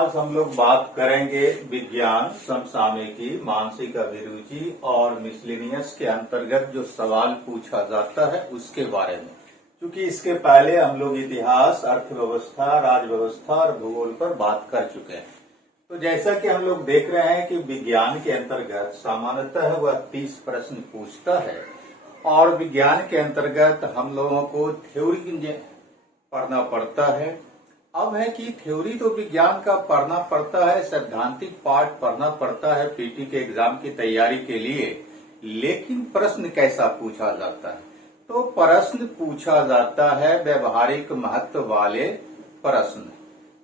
आज हम लोग बात करेंगे विज्ञान, समसामयिकी, मानसिक अभिरुचि और मिसलेनियस के अंतर्गत जो सवाल पूछा जाता है उसके बारे में। क्योंकि इसके पहले हम लोग इतिहास, अर्थव्यवस्था, राजव्यवस्था और भूगोल पर बात कर चुके हैं। तो जैसा कि हम लोग देख रहे हैं कि विज्ञान के अंतर्गत सामान्यतः वह 30 प्रश्न पूछता है और विज्ञान के अंतर्गत हम लोगों को थ्योरी पढ़ना पड़ता है। अब है कि थ्योरी तो विज्ञान का पढ़ना पड़ता है, सैद्धांतिक पार्ट पढ़ना पड़ता है पीटी के एग्जाम की तैयारी के लिए, लेकिन प्रश्न कैसा पूछा जाता है? तो प्रश्न पूछा जाता है व्यवहारिक महत्व वाले प्रश्न।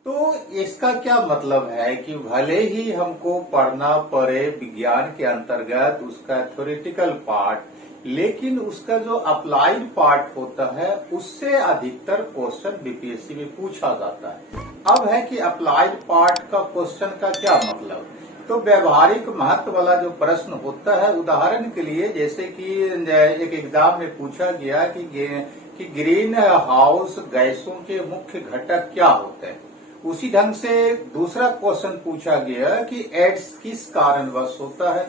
तो इसका क्या मतलब है कि भले ही हमको पढ़ना पड़े विज्ञान के अंतर्गत उसका थ्योरेटिकल पार्ट, लेकिन उसका जो अप्लाइड पार्ट होता है उससे अधिकतर क्वेश्चन बीपीएससी में पूछा जाता है। अब है कि अप्लाइड पार्ट का क्वेश्चन का क्या मतलब? तो व्यवहारिक महत्व वाला जो प्रश्न होता है, उदाहरण के लिए जैसे कि एक एग्जाम में पूछा गया कि ग्रीन हाउस गैसों के मुख्य घटक क्या होते हैं, उसी ढंग से दूसरा क्वेश्चन पूछा गया कि एड्स किस कारणवश होता है।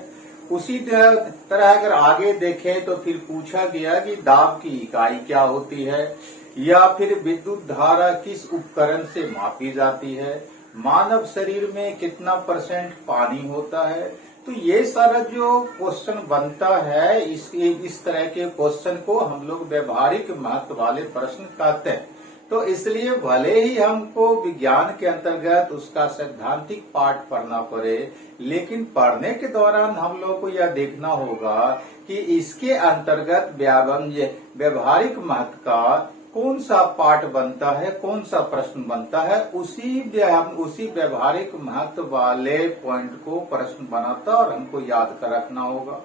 उसी तरह अगर आगे देखें तो फिर पूछा गया कि दाब की इकाई क्या होती है, या फिर विद्युत धारा किस उपकरण से मापी जाती है, मानव शरीर में कितना % पानी होता है। तो ये सारा जो क्वेश्चन बनता है, इस तरह के क्वेश्चन को हम लोग व्यवहारिक महत्व वाले प्रश्न कहते हैं। तो इसलिए भले ही हमको विज्ञान के अंतर्गत उसका सैद्धांतिक पार्ट पढ़ना पड़े, लेकिन पढ़ने के दौरान हम लोग को यह देखना होगा कि इसके अंतर्गत व्यवहारिक महत्व का कौन सा पार्ट बनता है, कौन सा प्रश्न बनता है, उसी व्यवहारिक महत्व वाले पॉइंट को प्रश्न बनाता और हमको याद कर रखना होगा।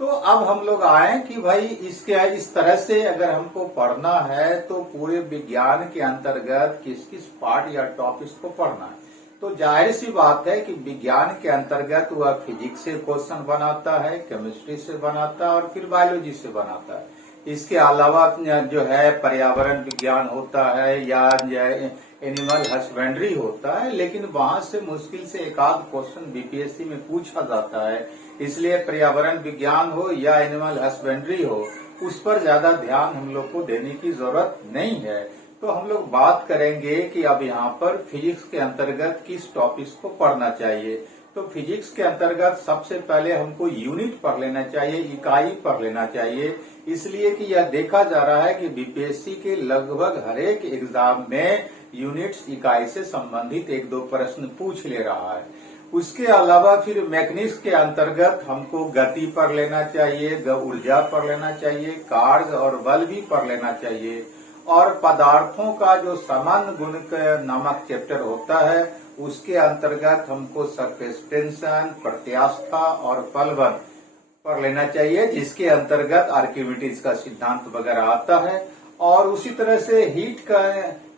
तो अब हम लोग आए कि भाई इस तरह से अगर हमको पढ़ना है तो पूरे विज्ञान के अंतर्गत किस किस पार्ट या टॉपिक्स को पढ़ना है। तो जाहिर सी बात है कि विज्ञान के अंतर्गत वह फिजिक्स से क्वेश्चन बनाता है, केमिस्ट्री से बनाता है और फिर बायोलॉजी से बनाता है। इसके अलावा जो है पर्यावरण विज्ञान होता है या एनिमल हस्बेंड्री होता है, लेकिन वहां से मुश्किल से एक आध क्वेश्चन बीपीएससी में पूछा जाता है। इसलिए पर्यावरण विज्ञान हो या एनिमल हस्बेंड्री हो, उस पर ज्यादा ध्यान हम लोग को देने की जरूरत नहीं है। तो हम लोग बात करेंगे कि अब यहाँ पर फिजिक्स के अंतर्गत किस टॉपिक्स को पढ़ना चाहिए। तो फिजिक्स के अंतर्गत सबसे पहले हमको यूनिट पढ़ लेना चाहिए, इकाई पढ़ लेना चाहिए, इसलिए कि यह देखा जा रहा है कि बीपीएससी के लगभग हर एक एग्जाम में यूनिट्स इकाई से संबंधित 1-2 प्रश्न पूछ ले रहा है। उसके अलावा फिर मैकेनिक्स के अंतर्गत हमको गति पढ़ लेना चाहिए, ऊर्जा पढ़ लेना चाहिए, कार्य और बल भी पढ़ लेना चाहिए, और पदार्थों का जो सामान्य गुण नामक चैप्टर होता है उसके अंतर्गत हमको सरफेस टेंशन, प्रत्यास्था और पलवन पढ़ लेना चाहिए, जिसके अंतर्गत आर्किमिडीज का सिद्धांत वगैरह आता है। और उसी तरह से हीट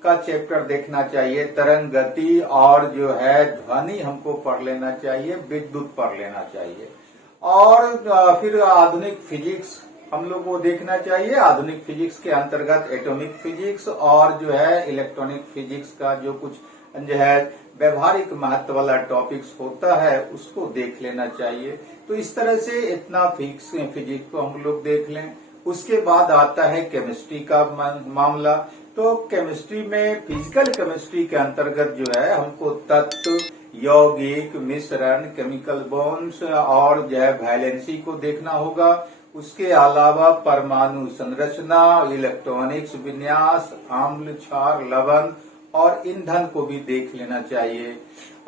का चैप्टर देखना चाहिए, तरंग गति और जो है ध्वनि हमको पढ़ लेना चाहिए, विद्युत पढ़ लेना चाहिए। और फिर आधुनिक फिजिक्स हम लोग को देखना चाहिए। आधुनिक फिजिक्स के अंतर्गत एटॉमिक फिजिक्स और जो है इलेक्ट्रॉनिक फिजिक्स का जो कुछ जो है व्यवहारिक महत्व वाला टॉपिक्स होता है उसको देख लेना चाहिए। तो इस तरह से इतना फिजिक्स को हम लोग देख लें। उसके बाद आता है केमिस्ट्री का मामला। तो केमिस्ट्री में फिजिकल केमिस्ट्री के अंतर्गत जो है हमको तत्व, यौगिक, मिश्रण, केमिकल बॉन्ड्स और जो है वैलेंसी को देखना होगा। उसके अलावा परमाणु संरचना, इलेक्ट्रॉनिक्स विन्यास, अम्ल, क्षार, लवण और ईंधन को भी देख लेना चाहिए।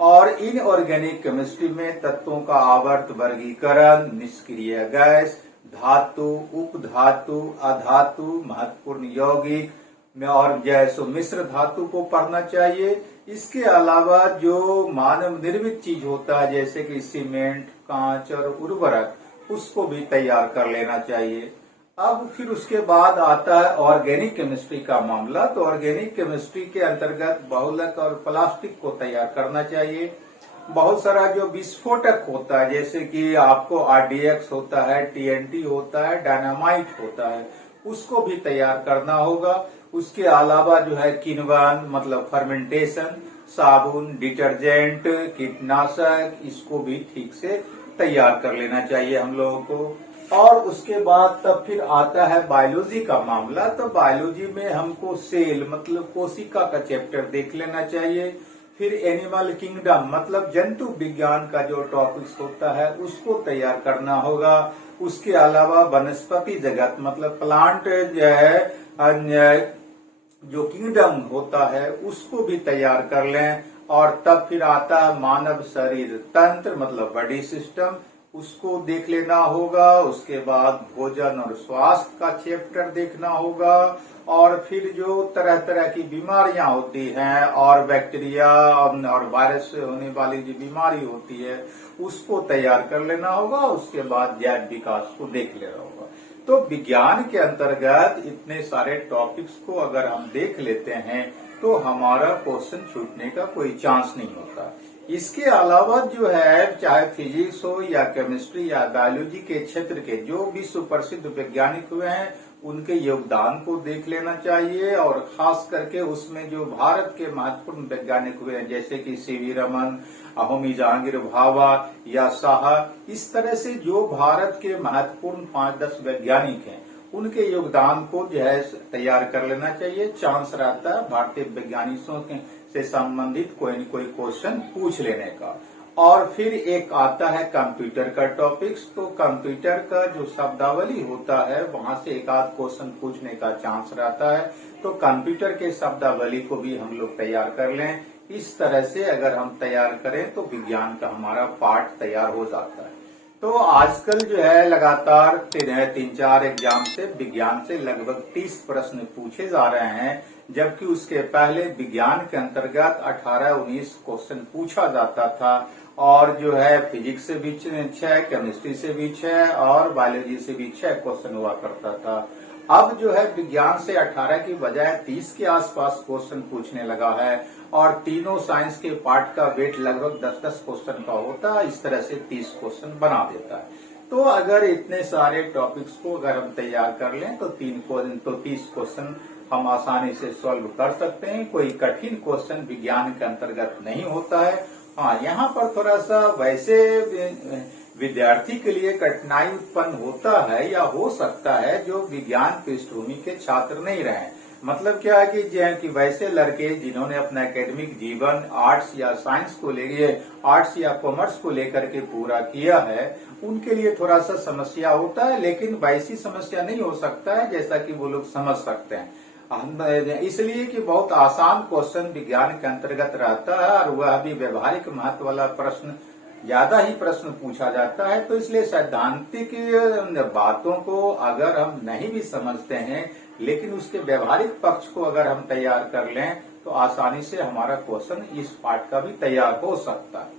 और इनऑर्गेनिक केमिस्ट्री में तत्वों का आवर्त वर्गीकरण, निष्क्रिय गैस, धातु, उपधातु, अधातु, महत्वपूर्ण यौगिक में और जैसो मिश्र धातु को पढ़ना चाहिए। इसके अलावा जो मानव निर्मित चीज होता है जैसे कि सीमेंट, कांच और उर्वरक, उसको भी तैयार कर लेना चाहिए। अब फिर उसके बाद आता है ऑर्गेनिक केमिस्ट्री का मामला। तो ऑर्गेनिक केमिस्ट्री के अंतर्गत बहुलक और प्लास्टिक को तैयार करना चाहिए। बहुत सारा जो विस्फोटक होता है जैसे कि आपको आरडीएक्स होता है, टीएनटी होता है, डायनामाइट होता है, उसको भी तैयार करना होगा। उसके अलावा जो है किण्वन मतलब फर्मेंटेशन, साबुन, डिटर्जेंट, कीटनाशक, इसको भी ठीक से तैयार कर लेना चाहिए हम लोगों को। और उसके बाद तब फिर आता है बायोलॉजी का मामला। तो बायोलॉजी में हमको सेल मतलब कोशिका का चैप्टर देख लेना चाहिए। फिर एनिमल किंगडम मतलब जंतु विज्ञान का जो टॉपिक्स होता है उसको तैयार करना होगा। उसके अलावा वनस्पति जगत मतलब प्लांट जो है जो किंगडम होता है उसको भी तैयार कर लें। और तब फिर आता है मानव शरीर तंत्र मतलब बॉडी सिस्टम, उसको देख लेना होगा। उसके बाद भोजन और स्वास्थ्य का चैप्टर देखना होगा। और फिर जो तरह तरह की बीमारियां होती हैं और बैक्टीरिया और वायरस से होने वाली जो बीमारी होती है उसको तैयार कर लेना होगा। उसके बाद जैव विकास को देख लेना होगा। तो विज्ञान के अंतर्गत इतने सारे टॉपिक्स को अगर हम देख लेते हैं तो हमारा क्वेश्चन छूटने का कोई चांस नहीं होता। इसके अलावा जो है चाहे फिजिक्स हो या केमिस्ट्री या बायोलॉजी के क्षेत्र के जो विश्व प्रसिद्ध वैज्ञानिक हुए हैं उनके योगदान को देख लेना चाहिए। और खास करके उसमें जो भारत के महत्वपूर्ण वैज्ञानिक हुए हैं जैसे कि सीवी रमन, होमी जहांगीर भाभा या शाह, इस तरह से जो भारत के महत्वपूर्ण 5-10 वैज्ञानिक हैं उनके योगदान को जो है तैयार कर लेना चाहिए। चांस रहता है भारतीय वैज्ञानिकों से संबंधित कोई न कोई क्वेश्चन पूछ लेने का। और फिर एक आता है कंप्यूटर का टॉपिक्स। तो कंप्यूटर का जो शब्दावली होता है वहां से एक आध क्वेश्चन पूछने का चांस रहता है। तो कंप्यूटर के शब्दावली को भी हम लोग तैयार कर लें। इस तरह से अगर हम तैयार करें तो विज्ञान का हमारा पाठ तैयार हो जाता है। तो आजकल जो है लगातार 3-4 एग्जाम से विज्ञान से लगभग 30 प्रश्न पूछे जा रहे हैं, जबकि उसके पहले विज्ञान के अंतर्गत 18-19 क्वेश्चन पूछा जाता था। और जो है फिजिक्स से भी 6, केमिस्ट्री से भी 6 और बायोलॉजी से भी 6 क्वेश्चन हुआ करता था। अब जो है विज्ञान से 18 की बजाय 30 के आसपास क्वेश्चन पूछने लगा है। और तीनों साइंस के पार्ट का वेट लगभग 10-10 क्वेश्चन का होता है। इस तरह से 30 क्वेश्चन बना देता है। तो अगर इतने सारे टॉपिक्स को अगर हम तैयार कर लें तो 30 क्वेश्चन हम आसानी से सॉल्व कर सकते हैं। कोई कठिन क्वेश्चन विज्ञान के अंतर्गत नहीं होता है। हाँ, यहाँ पर थोड़ा सा वैसे विद्यार्थी के लिए कठिनाई उत्पन्न होता है या हो सकता है जो विज्ञान पृष्ठभूमि के छात्र नहीं रहे। मतलब क्या है कि वैसे लड़के जिन्होंने अपना एकेडमिक जीवन आर्ट्स या साइंस को लेकर आर्ट्स या कॉमर्स को लेकर के पूरा किया है उनके लिए थोड़ा सा समस्या होता है। लेकिन वैसी समस्या नहीं हो सकता है जैसा कि वो लोग समझ सकते हैं। इसलिए कि बहुत आसान क्वेश्चन विज्ञान के अंतर्गत रहता है और वह भी व्यवहारिक महत्व वाला प्रश्न ज्यादा ही प्रश्न पूछा जाता है। तो इसलिए सैद्धांतिक बातों को अगर हम नहीं भी समझते हैं लेकिन उसके व्यवहारिक पक्ष को अगर हम तैयार कर लें तो आसानी से हमारा क्वेश्चन इस पार्ट का भी तैयार हो सकता है।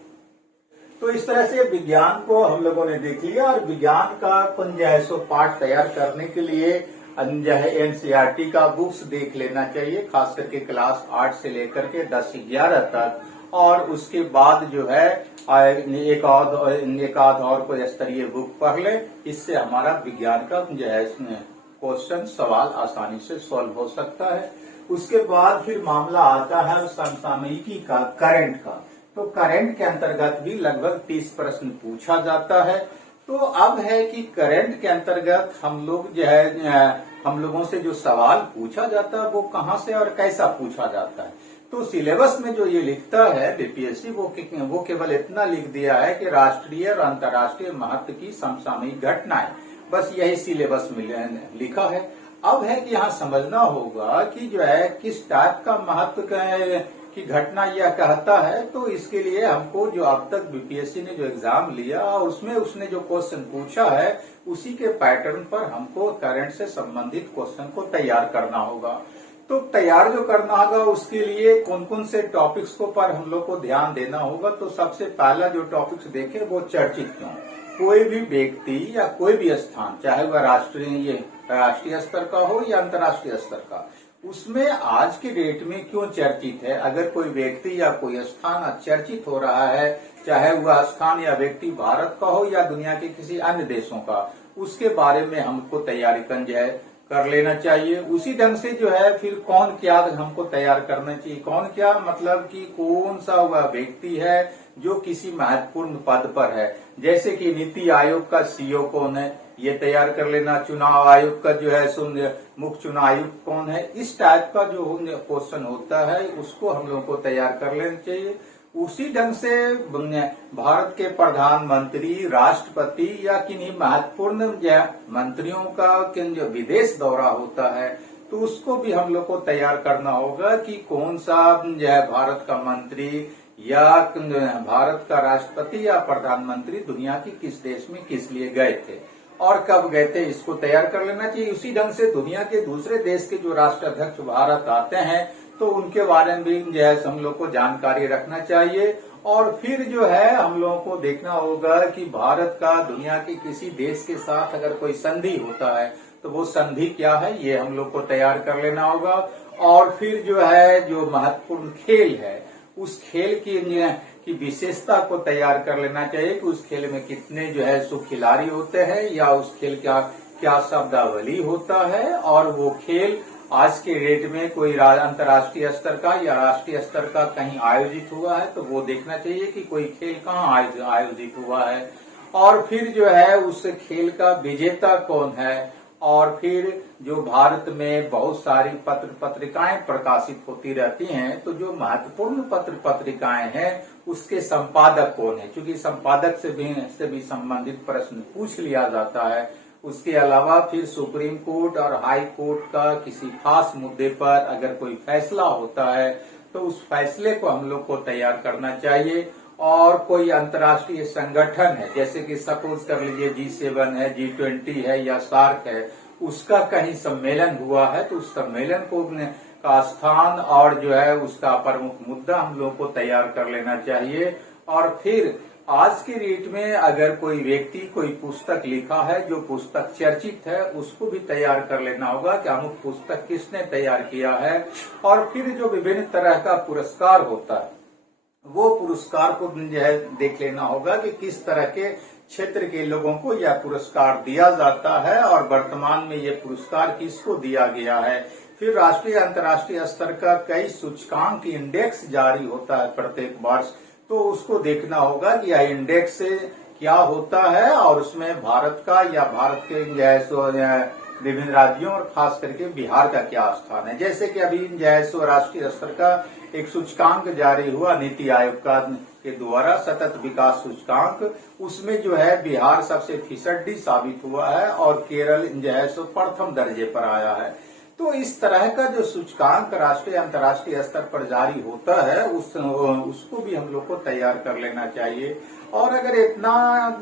तो इस तरह से विज्ञान को हम लोगों ने देख लिया। और विज्ञान का जो है सो पाठ तैयार करने के लिए जो है एनसीईआरटी का बुक्स देख लेना चाहिए, खास करके क्लास 8 से लेकर के 10-11 तक। और उसके बाद जो है एक आध और कोई स्तरीय बुक पढ़ ले। इससे हमारा विज्ञान का जो है क्वेश्चन सवाल आसानी से सॉल्व हो सकता है। उसके बाद फिर मामला आता है समसामयिकी का, करंट का। तो करंट के अंतर्गत भी लगभग 30 प्रश्न पूछा जाता है। तो अब है कि करंट के अंतर्गत हम लोग जो है हम लोगों से जो सवाल पूछा जाता है वो कहाँ से और कैसा पूछा जाता है। तो सिलेबस में जो ये लिखता है बीपीएससी वो केवल इतना लिख दिया है कि राष्ट्रीय और अंतर्राष्ट्रीय महत्व की समसामयिक घटनाएं, बस यही सिलेबस में लिखा है। अब है कि यहाँ समझना होगा कि जो है किस टाइप का महत्व की घटना यह कहता है। तो इसके लिए हमको जो अब तक बीपीएससी ने जो एग्जाम लिया उसमें उसने जो क्वेश्चन पूछा है उसी के पैटर्न पर हमको करंट से संबंधित क्वेश्चन को तैयार करना होगा। तो तैयार जो करना होगा उसके लिए कौन कौन से टॉपिक्स को पर हम लोग को ध्यान देना होगा। तो सबसे पहला जो टॉपिक्स देखे वो चर्चित क्यों। कोई भी व्यक्ति या कोई भी स्थान, चाहे वह राष्ट्रीय स्तर का हो या अंतर्राष्ट्रीय स्तर का, उसमें आज के डेट में क्यों चर्चित है। अगर कोई व्यक्ति या कोई स्थान चर्चित हो रहा है, चाहे वह स्थान या व्यक्ति भारत का हो या दुनिया के किसी अन्य देशों का, उसके बारे में हमको तैयारी कर लेना चाहिए। उसी ढंग से जो है फिर कौन क्या हमको तैयार करना चाहिए, कौन क्या मतलब कि कौन सा वह व्यक्ति है जो किसी महत्वपूर्ण पद पर है, जैसे कि नीति आयोग का सीईओ कौन है ये तैयार कर लेना, चुनाव आयोग का जो है मुख्य चुनाव आयुक्त कौन है, इस टाइप का जो क्वेश्चन होता है उसको हम लोगों को तैयार कर लेना चाहिए। उसी ढंग से भारत के प्रधानमंत्री, राष्ट्रपति या किन्हीं महत्वपूर्ण मंत्रियों का जो विदेश दौरा होता है तो उसको भी हम लोग को तैयार करना होगा कि कौन सा जो है भारत का मंत्री या भारत का राष्ट्रपति या प्रधानमंत्री दुनिया की किस देश में किस लिए गए थे और कब गए थे, इसको तैयार कर लेना चाहिए। उसी ढंग से दुनिया के दूसरे देश के जो राष्ट्राध्यक्ष भारत आते हैं तो उनके बारे में भी जो है हम लोग को जानकारी रखना चाहिए। और फिर जो है हम लोगों को देखना होगा कि भारत का दुनिया के किसी देश के साथ अगर कोई संधि होता है तो वो संधि क्या है ये हम लोग को तैयार कर लेना होगा। और फिर जो है जो महत्वपूर्ण खेल है उस खेल की विशेषता को तैयार कर लेना चाहिए कि उस खेल में कितने जो है सो खिलाड़ी होते हैं या उस खेल का क्या शब्दावली होता है, और वो खेल आज के डेट में कोई अंतर्राष्ट्रीय स्तर का या राष्ट्रीय स्तर का कहीं आयोजित हुआ है तो वो देखना चाहिए कि कोई खेल कहाँ आयोजित हुआ है, और फिर जो है उस खेल का विजेता कौन है, और फिर जो भारत में बहुत सारी पत्र पत्रिकाएं प्रकाशित होती रहती हैं तो जो महत्वपूर्ण पत्र पत्रिकाएं हैं उसके संपादक कौन है, क्योंकि संपादक से भी संबंधित प्रश्न पूछ लिया जाता है। उसके अलावा फिर सुप्रीम कोर्ट और हाई कोर्ट का किसी खास मुद्दे पर अगर कोई फैसला होता है तो उस फैसले को हम लोग को तैयार करना चाहिए। और कोई अंतर्राष्ट्रीय संगठन है जैसे कि सपोज कर लीजिए G7 है, G20 है या सार्क है, उसका कहीं सम्मेलन हुआ है तो उस सम्मेलन को का स्थान और जो है उसका प्रमुख मुद्दा हम लोग को तैयार कर लेना चाहिए। और फिर आज की डेट में अगर कोई व्यक्ति कोई पुस्तक लिखा है जो पुस्तक चर्चित है उसको भी तैयार कर लेना होगा कि अमुक पुस्तक किसने तैयार किया है। और फिर जो विभिन्न तरह का पुरस्कार होता है वो पुरस्कार को जो है देख लेना होगा कि किस तरह के क्षेत्र के लोगों को यह पुरस्कार दिया जाता है और वर्तमान में ये पुरस्कार किसको दिया गया है। फिर राष्ट्रीय अंतर्राष्ट्रीय स्तर का कई सूचकांक इंडेक्स जारी होता है प्रत्येक वर्ष, तो उसको देखना होगा कि यह इंडेक्स क्या होता है और उसमें भारत का या भारत के विभिन्न राज्यों और खास करके बिहार का क्या स्थान है। जैसे कि अभी राष्ट्रीय स्तर का एक सूचकांक जारी हुआ नीति आयोग के द्वारा सतत विकास सूचकांक, उसमें जो है बिहार सबसे फीसदी साबित हुआ है और केरल जो है सो प्रथम दर्जे पर आया है। तो इस तरह का जो सूचकांक राष्ट्रीय अंतर्राष्ट्रीय स्तर पर जारी होता है उसको भी हम लोग को तैयार कर लेना चाहिए। और अगर इतना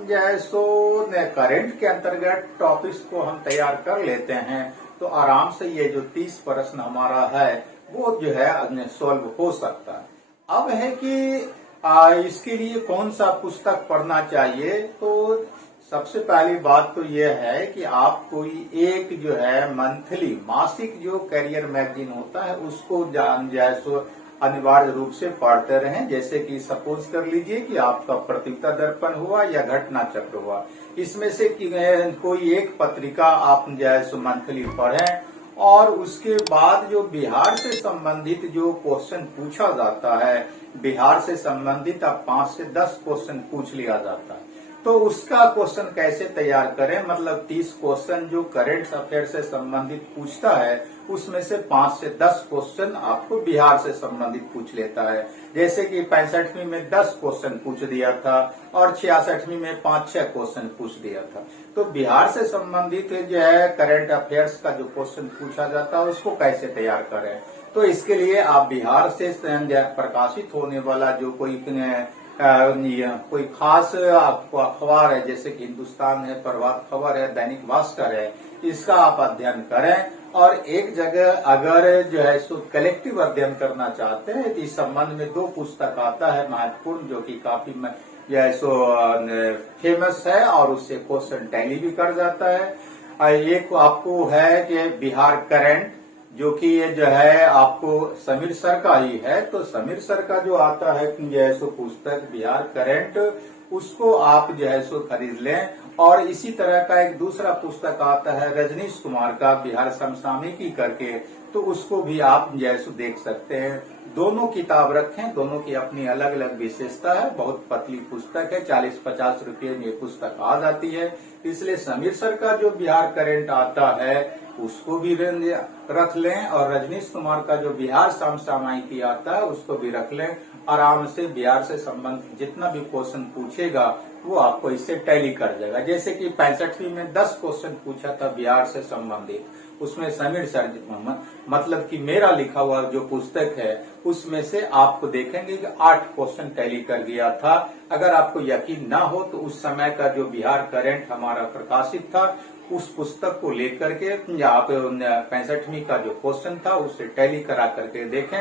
जो है सो करंट के अंतर्गत टॉपिक्स को हम तैयार कर लेते हैं तो आराम से ये जो 30 प्रश्न हमारा है वो जो है सॉल्व हो सकता है। अब है कि इसके लिए कौन सा पुस्तक पढ़ना चाहिए, तो सबसे पहली बात तो ये है कि आप कोई एक जो है मंथली मासिक जो करियर मैगजीन होता है उसको जाए सो अनिवार्य रूप से पढ़ते रहें। जैसे कि सपोज कर लीजिए कि आपका प्रतियोगिता दर्पण हुआ या घटना चक्र हुआ, इसमें से कोई एक पत्रिका आप जो है सो मंथली पढ़ें। और उसके बाद जो बिहार से संबंधित जो क्वेश्चन पूछा जाता है, बिहार से संबंधित अब 5 से 10 क्वेश्चन पूछ लिया जाता है, तो उसका क्वेश्चन कैसे तैयार करें, मतलब 30 क्वेश्चन जो करंट अफेयर से संबंधित पूछता है उसमें से 5 से 10 क्वेश्चन आपको बिहार से संबंधित पूछ लेता है। जैसे कि 65वीं में 10 क्वेश्चन पूछ दिया था और 66वीं में 5-6 क्वेश्चन पूछ दिया था। तो बिहार से संबंधित जो है करंट अफेयर्स का जो क्वेश्चन पूछा जाता है उसको कैसे तैयार करें, तो इसके लिए आप बिहार से प्रकाशित होने वाला जो कोई खास आपको अखबार है जैसे कि हिंदुस्तान है, प्रभात खबर है, दैनिक भास्कर है, इसका आप अध्ययन करें। और एक जगह अगर जो है सो कलेक्टिव अध्ययन करना चाहते हैं तो इस संबंध में 2 पुस्तक आता है महत्वपूर्ण जो कि काफी जो है सो फेमस है और उससे क्वेश्चन टैली भी कर जाता है। एक आपको है कि बिहार करंट, जो कि ये जो है आपको समीर सर का ही है, तो समीर सर का जो आता है जो है सो पुस्तक बिहार करंट उसको आप जो है सो खरीद लें। और इसी तरह का एक दूसरा पुस्तक आता है रजनीश कुमार का बिहार समसामयिकी करके, तो उसको भी आप जो है सो देख सकते हैं। दोनों किताब रखें, दोनों की अपनी अलग अलग विशेषता है। बहुत पतली पुस्तक है, 40-50 रुपये में ये पुस्तक आ जाती है। इसलिए समीर सर का जो बिहार करंट आता है उसको भी रख लें, और रजनीश कुमार का जो बिहार समसामयिकी आता है उसको भी रख लें। आराम से बिहार से संबंधित जितना भी क्वेश्चन पूछेगा वो आपको इससे टैली कर जाएगा। जैसे कि 65वीं में 10 क्वेश्चन पूछा था बिहार से संबंधित, उसमें समीर सर मतलब कि मेरा लिखा हुआ जो पुस्तक है उसमें से आपको देखेंगे कि 8 क्वेश्चन टैली कर गया था। अगर आपको यकीन ना हो तो उस समय का जो बिहार करंट हमारा प्रकाशित था उस पुस्तक को लेकर के आप 65वीं का जो क्वेश्चन था उससे टैली करा करके देखें।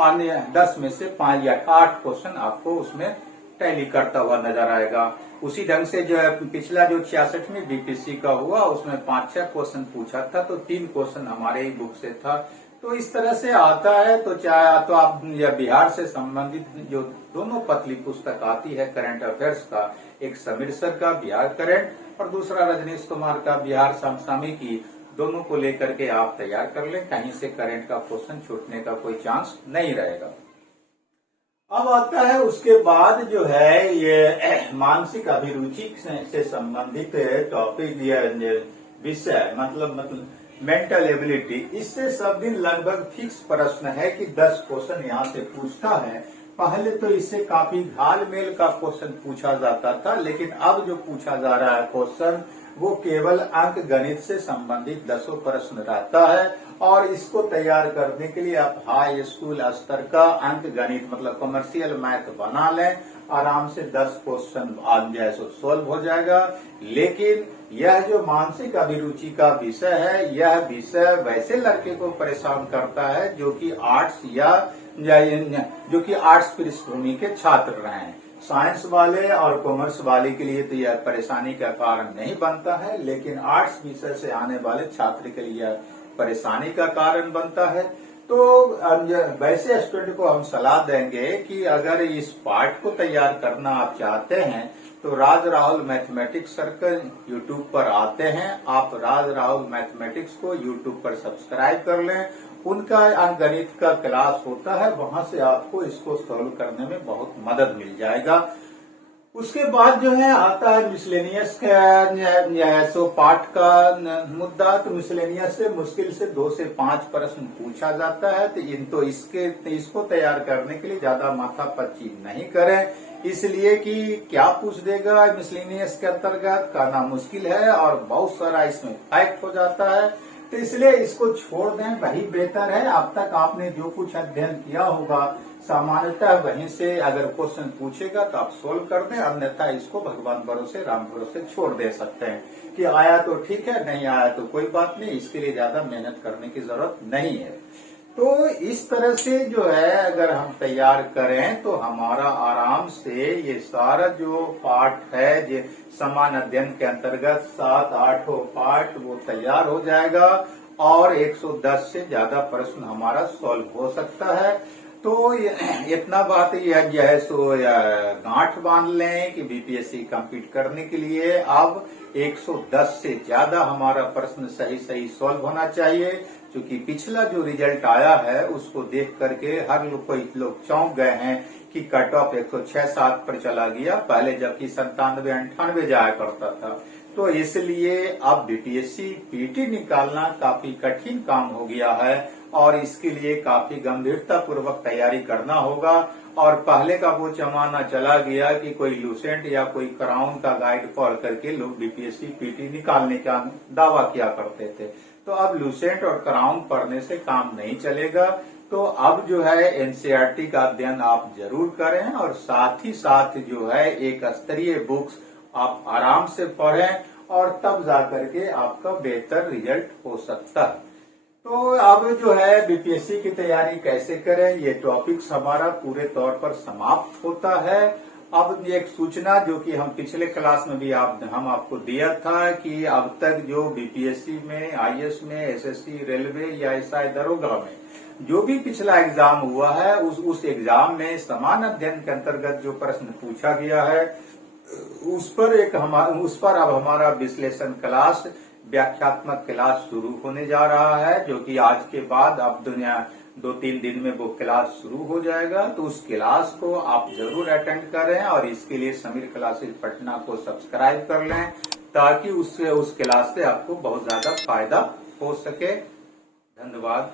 अन्य 10 में से 5 या 8 क्वेश्चन आपको उसमें टैली करता हुआ नजर आएगा। उसी ढंग से जो है पिछला जो 66वीं बीपीएससी का हुआ उसमें 5-6 क्वेश्चन पूछा था, तो 3 क्वेश्चन हमारे ही बुक से था। तो इस तरह से आता है। तो चाहे तो आप बिहार से संबंधित जो दोनों पतली पुस्तक आती है करंट अफेयर्स का, एक समीर सर का बिहार करंट और दूसरा रजनीश कुमार का बिहार समसामयिकी, दोनों को लेकर के आप तैयार कर लें। कहीं से करंट का क्वेश्चन छूटने का कोई चांस नहीं रहेगा। अब आता है उसके बाद जो है ये मानसिक अभिरुचि से संबंधित टॉपिक या विषय मतलब मेंटल एबिलिटी। इससे सब दिन लगभग फिक्स प्रश्न है कि 10 क्वेश्चन यहाँ से पूछता है। पहले तो इससे काफी घालमेल का क्वेश्चन पूछा जाता था, लेकिन अब जो पूछा जा रहा है क्वेश्चन वो केवल अंक गणित से संबंधित 10 प्रश्न रहता है। और इसको तैयार करने के लिए आप हाई स्कूल स्तर का अंक गणित मतलब कमर्शियल मैथ बना लें, आराम से 10 क्वेश्चन आज जाए सो सोल्व हो जाएगा। लेकिन यह जो मानसिक अभिरुचि का विषय है, यह विषय वैसे लड़के को परेशान करता है जो कि आर्ट्स या जो कि आर्ट्स पृष्ठभूमि के छात्र रहे हैं। साइंस वाले और कॉमर्स वाले के लिए तो यह परेशानी का कारण नहीं बनता है, लेकिन आर्ट्स विषय से आने वाले छात्र के लिए यह परेशानी का कारण बनता है। तो वैसे स्टूडेंट को हम सलाह देंगे कि अगर इस पार्ट को तैयार करना आप चाहते हैं तो राज राहुल मैथमेटिक्स सर्कल यूट्यूब पर आते हैं। आप राज राहुल मैथमेटिक्स को यूट्यूब पर सब्सक्राइब कर लें। उनका अंकगणित का क्लास होता है, वहां से आपको इसको सॉल्व करने में बहुत मदद मिल जाएगा। उसके बाद जो है आता है मिसलेनियस सो पाठ का मुद्दा। तो मिसलेनियस से मुश्किल से 2 से 5 प्रश्न पूछा जाता है। तो इसको तैयार करने के लिए ज्यादा माथापच्ची नहीं करें, इसलिए कि क्या पूछ देगा मिसलेनियस के अंतर्गत कहना मुश्किल है और बहुत सारा इसमें फैक्ट हो जाता है। तो इसलिए इसको छोड़ दें, वही बेहतर है। अब तक आपने जो कुछ अध्ययन किया होगा सामान्यतः वहीं से अगर क्वेश्चन पूछेगा तो आप सोल्व कर दें, अन्यथा इसको भगवान भरोसे राम भरोसे छोड़ दे सकते हैं कि आया तो ठीक है, नहीं आया तो कोई बात नहीं, इसके लिए ज्यादा मेहनत करने की जरूरत नहीं है। तो इस तरह से जो है अगर हम तैयार करें तो हमारा आराम से ये सारा जो पाठ है जो समान अध्ययन के अंतर्गत 7-8 पाठ वो तैयार हो जाएगा और 110 से ज्यादा प्रश्न हमारा सॉल्व हो सकता है। तो इतना बात यह है सो गांठ बांध लें कि बीपीएससी कंप्लीट करने के लिए अब 110 से ज्यादा हमारा प्रश्न सही सॉल्व होना चाहिए। क्योंकि पिछला जो रिजल्ट आया है उसको देख करके हर लोग चौंक गए हैं कि कट ऑफ 106-7 पर चला गया, पहले जबकि 97-98 जाया करता था। तो इसलिए अब बीपीएससी पीटी निकालना काफी कठिन काम हो गया है और इसके लिए काफी गंभीरता पूर्वक तैयारी करना होगा। और पहले का वो जमाना चला गया कि कोई लूसेंट या कोई क्राउन का गाइड पढ़ करके लोग बीपीएससी पीटी निकालने का दावा किया करते थे। तो अब लूसेंट और क्राउन पढ़ने से काम नहीं चलेगा। तो अब जो है एनसीईआरटी का अध्ययन आप जरूर करें और साथ ही साथ जो है एक स्तरीय बुक्स आप आराम से पढ़ें और तब जाकर के आपका बेहतर रिजल्ट हो सकता है। तो अब जो है बीपीएससी की तैयारी कैसे करें ये टॉपिक्स हमारा पूरे तौर पर समाप्त होता है। अब एक सूचना जो कि हम पिछले क्लास में भी हम आपको दिया था कि अब तक जो बीपीएससी में, आईएएस में, एसएससी, रेलवे या एसआई दरोगा में जो भी पिछला एग्जाम हुआ है उस एग्जाम में समान अध्ययन के अंतर्गत जो प्रश्न पूछा गया है उस पर अब हमारा विश्लेषण क्लास, व्याख्यात्मक क्लास शुरू होने जा रहा है, जो कि आज के बाद अब 2-3 दिन में वो क्लास शुरू हो जाएगा। तो उस क्लास को आप जरूर अटेंड करें और इसके लिए समीर क्लासेस पटना को सब्सक्राइब कर लें, ताकि उस क्लास से आपको बहुत ज्यादा फायदा हो सके। धन्यवाद।